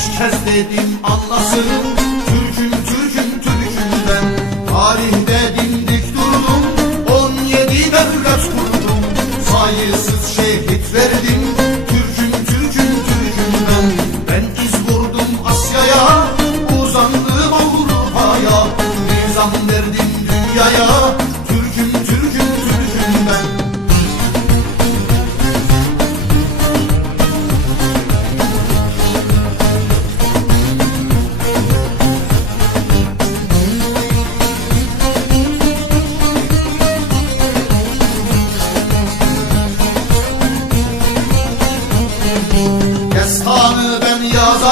Üç kez dedim anlasın. Türküm Türküm Türküm ben. Tarihte dimdik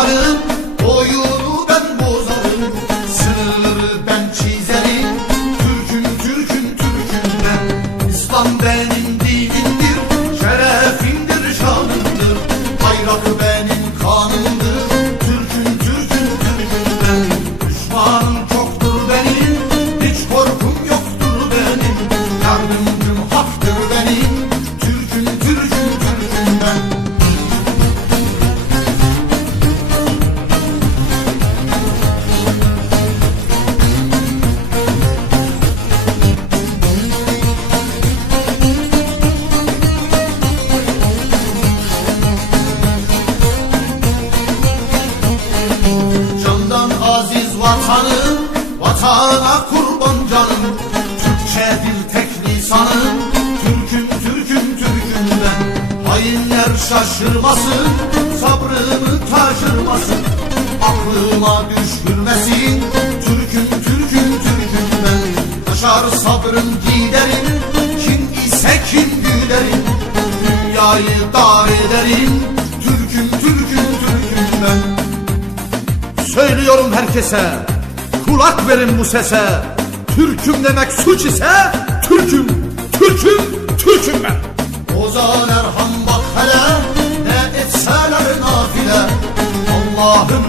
ben Candan aziz vatanım, vatana kurban canım. Türkçedir tek lisanım, Türküm Türküm Türküm ben. Hainler şaşırmasın, sabrımı taşırmasın. Aklıma düşürmesin, Türküm Türküm Türküm ben. Taşar sabrım giderim, kim ise kim güderim. Dünyayı dar ederim, Türküm Türküm Türküm ben. Söylüyorum herkese. Kulak verin bu sese. Türküm demek suç ise Türküm, Türküm, Türküm ben. Ozan Erham bak hele ne etseler nafile. Allah'ım